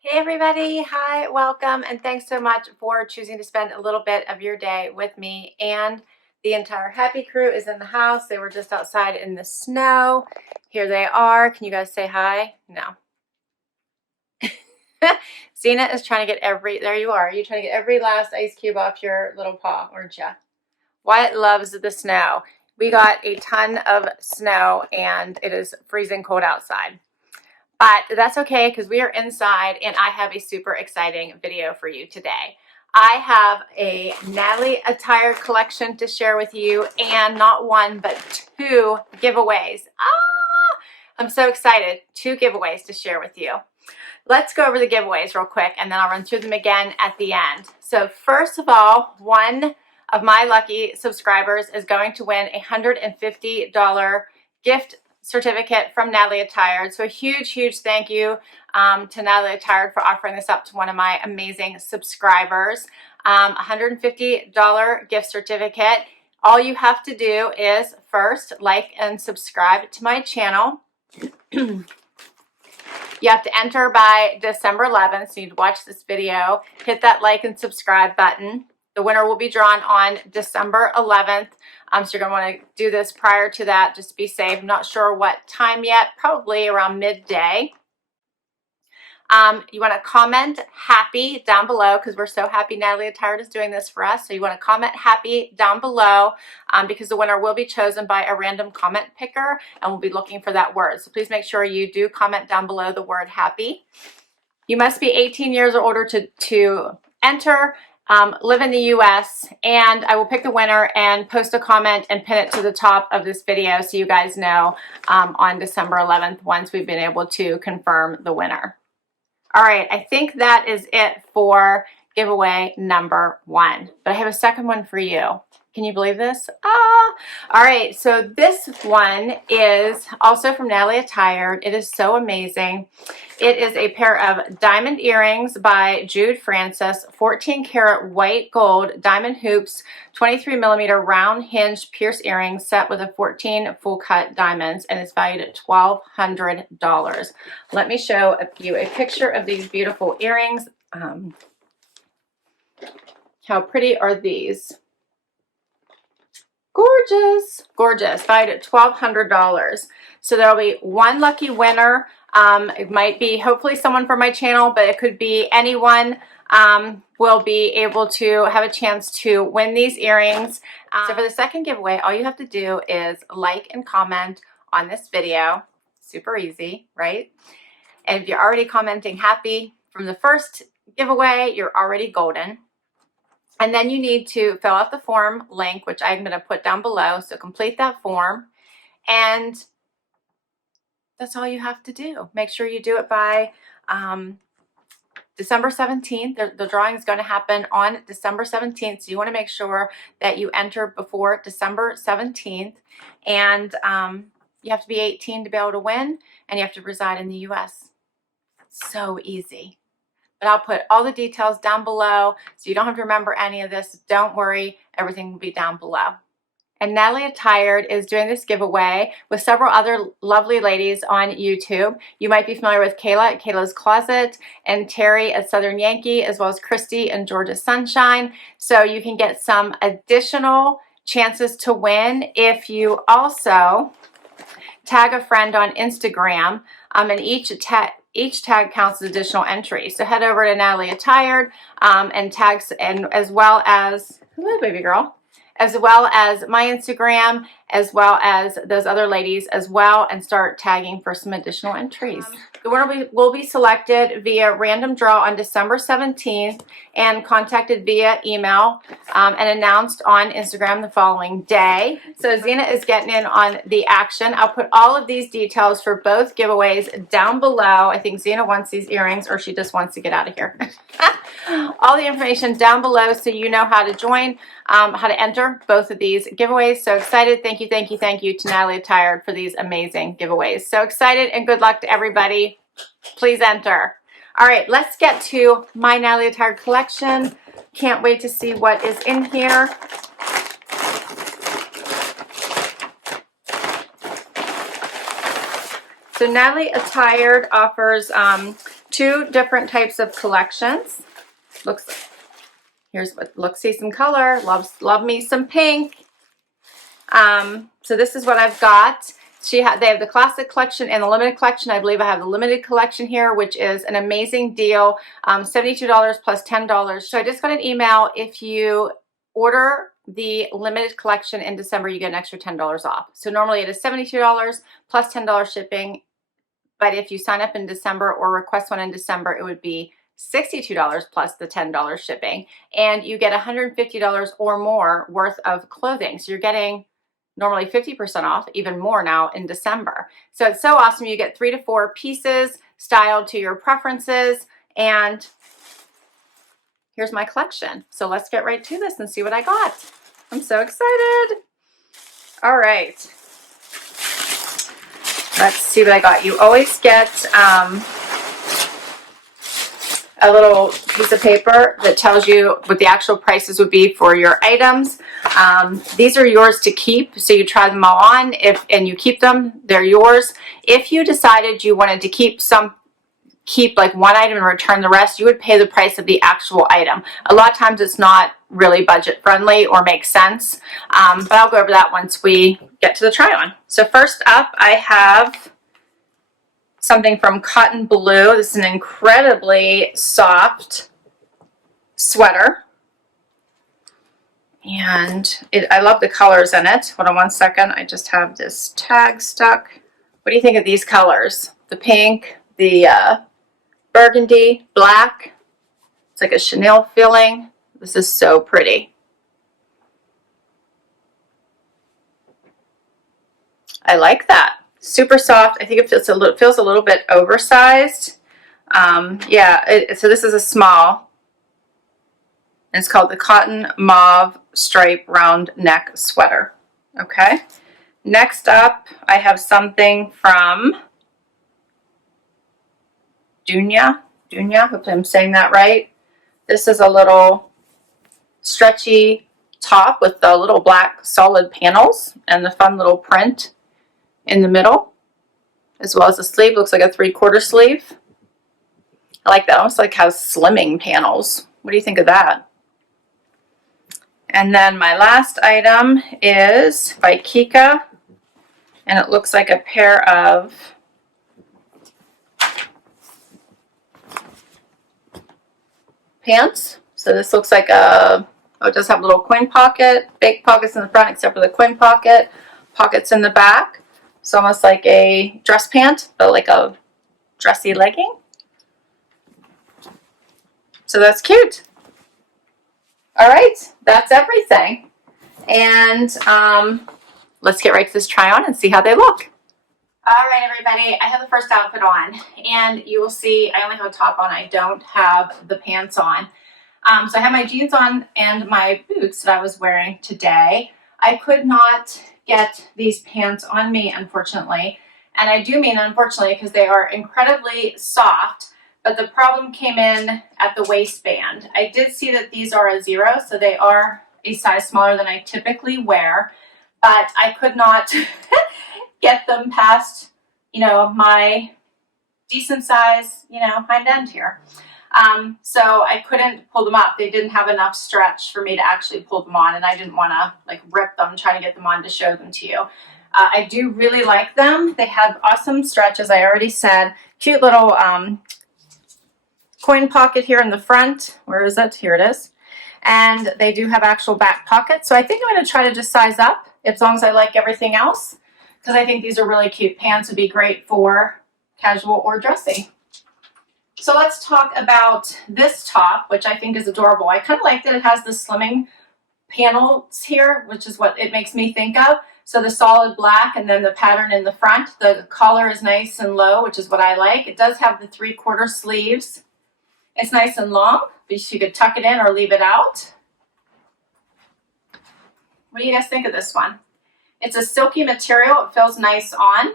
Hey everybody, hi, welcome, and thanks so much for choosing to spend a little bit of your day with me. And the entire Happy crew is in the house. They were just outside in the snow. Here they are. Can you guys say hi? No. Zena is trying to get there you are. You're trying to get every last ice cube off your little paw, aren't you? Wyatt loves the snow. We got a ton of snow and it is freezing cold outside. But that's okay because we are inside and I have a super exciting video for you today. I have a Natalie Attired collection to share with you and not one but two giveaways. I'm so excited. Two giveaways to share with you. Let's go over the giveaways real quick and then I'll run through them again at the end. So first of all, one of my lucky subscribers is going to win a $150 gift certificate from Natalie Attired. So a huge thank you to Natalie Attired for offering this up to one of my amazing subscribers. $150 gift certificate. All you have to do is first like and subscribe to my channel. You have to enter by December 11th, so you'd watch this video, hit that like and subscribe button. The winner will be drawn on December 11th. So you're going to want to do this prior to that, just to be safe. I'm not sure what time yet, probably around midday. You want to comment happy down below because we're so happy Natalie Attired is doing this for us. So you want to comment happy down below because the winner will be chosen by a random comment picker and we'll be looking for that word. So please make sure you do comment down below the word happy. You must be 18 years or older to enter. Live in the US, and I will pick the winner and post a comment and pin it to the top of this video so you guys know on December 11th once we've been able to confirm the winner. All right, I think that is it for giveaway number one, but I have a second one for you. Can you believe this? All right, so this one is also from Natalie Attired. It is so amazing. It is a pair of diamond earrings by Jude Francis, 14 karat white gold diamond hoops, 23 millimeter round hinged pierced earrings set with a 14 full cut diamonds, and it's valued at $1,200. Let me show you a picture of these beautiful earrings. How pretty are these? Gorgeous, gorgeous, valued at $1,200. So there'll be one lucky winner. It might be hopefully someone from my channel, but it could be anyone will be able to have a chance to win these earrings. So for the second giveaway, all you have to do is like and comment on this video. Super easy, right? And if you're already commenting happy from the first giveaway, you're already golden. And then you need to fill out the form link, which I'm going to put down below. So complete that form. And that's all you have to do. Make sure you do it by December 17th. The drawing is going to happen on December 17th. So you want to make sure that you enter before December 17th. And you have to be 18 to be able to win. And you have to reside in the US. So easy. But I'll put all the details down below so you don't have to remember any of this. Don't worry, everything will be down below. And Natalie Attired is doing this giveaway with several other lovely ladies on YouTube. You might be familiar with Kayla at Kayla's Closet and Terry at Southern Yankee, as well as Christy and Georgia Sunshine. So you can get some additional chances to win if you also tag a friend on Instagram, and each tag counts as additional entry. So head over to Natalie Attired and tags, and as well as, hello baby girl, as well as my Instagram, as well as those other ladies as well, and start tagging for some additional entries. The winner will be selected via random draw on December 17th and contacted via email and announced on Instagram the following day. So Zena is getting in on the action. I'll put all of these details for both giveaways down below. I think Zena wants these earrings or she just wants to get out of here. All the information down below so you know how to join, how to enter both of these giveaways. So excited. Thank you to Natalie Attired for these amazing giveaways. So excited and good luck to everybody. Please enter. All right, let's get to my Natalie Attired collection. Can't wait to see what is in here. So Natalie Attired offers two different types of collections. Here's what see some color. Love me some pink. So this is what I've got. They have the classic collection and the limited collection. I believe I have the limited collection here, which is an amazing deal. $72 plus $10. So I just got an email. If you order the limited collection in December, you get an extra $10 off. So normally it is $72 plus $10 shipping. But if you sign up in December or request one in December, it would be $62 plus the $10 shipping. And you get $150 or more worth of clothing. So you're getting normally 50% off, even more now in December. So it's so awesome. You get 3 to 4 pieces styled to your preferences. And here's my collection. So let's get right to this and see what I got. I'm so excited. All right. Let's see what I got. You always get a little piece of paper that tells you what the actual prices would be for your items. These are yours to keep, so you try them all on. And you keep them, they're yours. If you decided you wanted to keep like one item and return the rest, you would pay the price of the actual item. A lot of times it's not really budget friendly or makes sense, but I'll go over that once we get to the try on. So first up, I have something from Cotton Blue. This is an incredibly soft sweater. And I love the colors in it. Hold on one second. I just have this tag stuck. What do you think of these colors? The pink, the burgundy, black. It's like a chenille feeling. This is so pretty. I like that. Super soft. I think it feels a little bit oversized. Yeah, so this is a small. And it's called the Cotton Mauve Stripe Round Neck Sweater. Okay. Next up, I have something from Dunya. Hopefully I'm saying that right. This is a little stretchy top with the little black solid panels and the fun little print in the middle, as well as the sleeve. Looks like a 3/4 sleeve. I like that. Almost like has slimming panels. What do you think of that? And then my last item is by Kika, and it looks like a pair of pants. So this looks like it does have a little coin pocket, big pockets in the front except for the coin pocket, pockets in the back. It's almost like a dress pant, but like a dressy legging. So that's cute. All right, that's everything. And let's get right to this try on and see how they look. All right, everybody, I have the first outfit on, and you will see I only have a top on. I don't have the pants on. So I have my jeans on and my boots that I was wearing today. I could not get these pants on me, unfortunately. And I do mean unfortunately because they are incredibly soft, but the problem came in at the waistband. I did see that these are a 0, so they are a size smaller than I typically wear, but I could not get them past, my decent size, hind end here. So I couldn't pull them up. They didn't have enough stretch for me to actually pull them on, and I didn't want to like rip them trying to get them on to show them to you. I do really like them. They have awesome stretch, as I already said. Cute little coin pocket here in the front. Where is it? Here it is. And they do have actual back pockets. So I think I'm going to try to just size up as long as I like everything else, because I think these are really cute. Pants would be great for casual or dressy. So let's talk about this top, which I think is adorable. I kind of like that it has the slimming panels here, which is what it makes me think of. So the solid black and then the pattern in the front. The collar is nice and low, which is what I like. It does have the 3/4 sleeves. It's nice and long, but you could tuck it in or leave it out. What do you guys think of this one? It's a silky material. It feels nice on.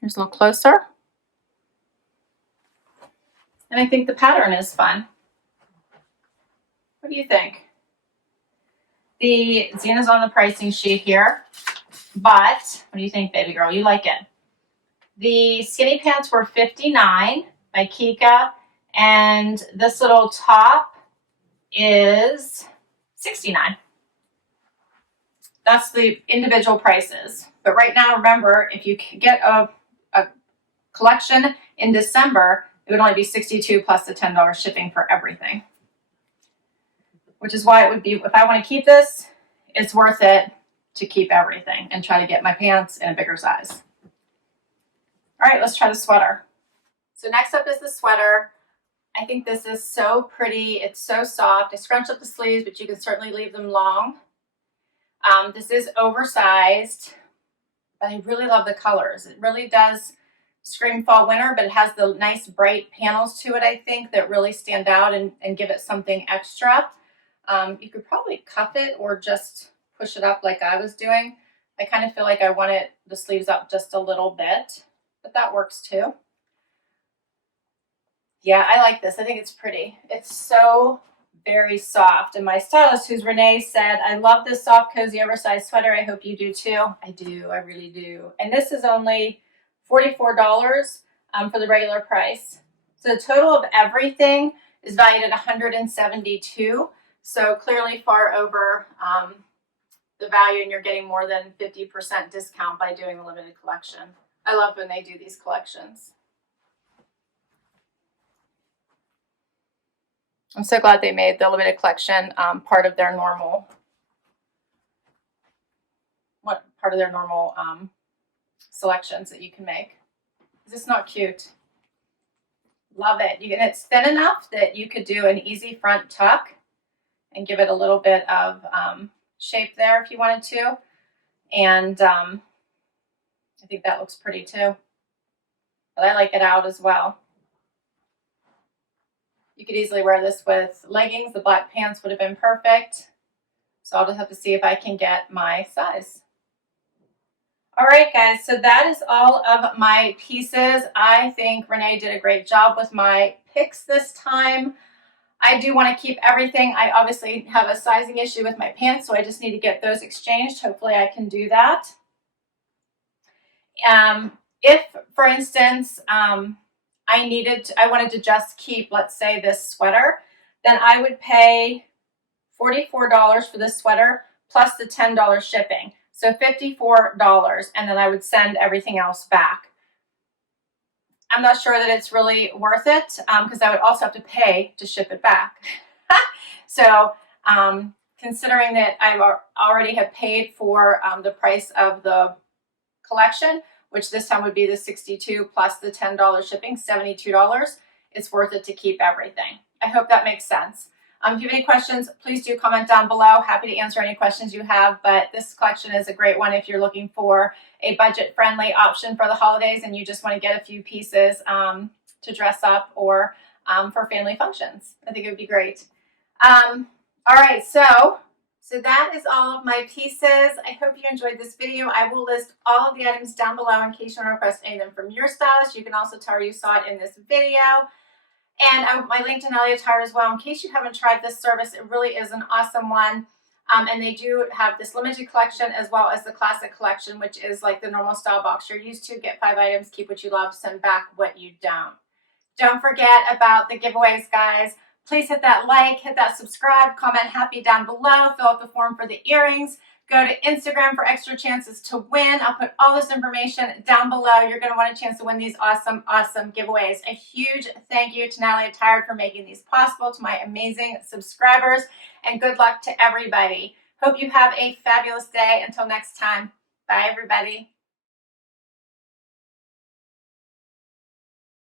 Here's a little closer. And I think the pattern is fun. What do you think? The Zena's on the pricing sheet here, but what do you think, baby girl? You like it? The skinny pants were $59 by Kika, and this little top is $69. That's the individual prices. But right now, remember, if you get a collection in December, it would only be $62 plus the $10 shipping for everything. Which is why it would be, if I want to keep this, it's worth it to keep everything and try to get my pants in a bigger size. All right, let's try the sweater. So next up is the sweater. I think this is so pretty. It's so soft. I scrunched up the sleeves, but you can certainly leave them long. This is oversized, but I really love the colors. It really does scream fall winter, but it has the nice bright panels to it, I think, that really stand out and give it something extra. You could probably cuff it or just push it up like I was doing. I kind of feel like I want the sleeves up just a little bit, but that works too. Yeah, I like this. I think it's pretty. It's so very soft. And my stylist, who's Renee, said, I love this soft, cozy, oversized sweater. I hope you do too. I do. I really do. And this is only $44 for the regular price. So the total of everything is valued at $172. So clearly far over the value, and you're getting more than 50% discount by doing the limited collection. I love when they do these collections. I'm so glad they made the limited collection part of their normal, selections that you can make. Is this not cute? Love it. And it's thin enough that you could do an easy front tuck and give it a little bit of shape there if you wanted to. And I think that looks pretty too. But I like it out as well. You could easily wear this with leggings. The black pants would have been perfect. So I'll just have to see if I can get my size. All right, guys, so that is all of my pieces. I think Renee did a great job with my picks this time. I do want to keep everything. I obviously have a sizing issue with my pants, so I just need to get those exchanged. Hopefully I can do that. If, for instance, I wanted to just keep, let's say, this sweater, then I would pay $44 for this sweater plus the $10 shipping. So $54, and then I would send everything else back. I'm not sure that it's really worth it because I would also have to pay to ship it back. So considering that I already have paid for the price of the collection, which this time would be the $62 plus the $10 shipping, $72, it's worth it to keep everything. I hope that makes sense. If you have any questions, please do comment down below. Happy to answer any questions you have, but this collection is a great one if you're looking for a budget-friendly option for the holidays and you just want to get a few pieces to dress up or for family functions. I think it would be great. All right, so that is all of my pieces. I hope you enjoyed this video. I will list all of the items down below in case you want to request any of them from your stylist. You can also tell her you saw it in this video. And I linked to Natalie Attired as well in case you haven't tried this service. It really is an awesome one. And they do have this limited collection as well as the classic collection, which is like the normal style box you're used to. Get 5 items, keep what you love, send back what you don't. Don't forget about the giveaways, guys. Please hit that like, hit that subscribe, comment happy down below, fill out the form for the earrings. Go to Instagram for extra chances to win. I'll put all this information down below. You're going to want a chance to win these awesome, awesome giveaways. A huge thank you to Natalie Attired for making these possible, to my amazing subscribers, and good luck to everybody. Hope you have a fabulous day. Until next time, bye everybody.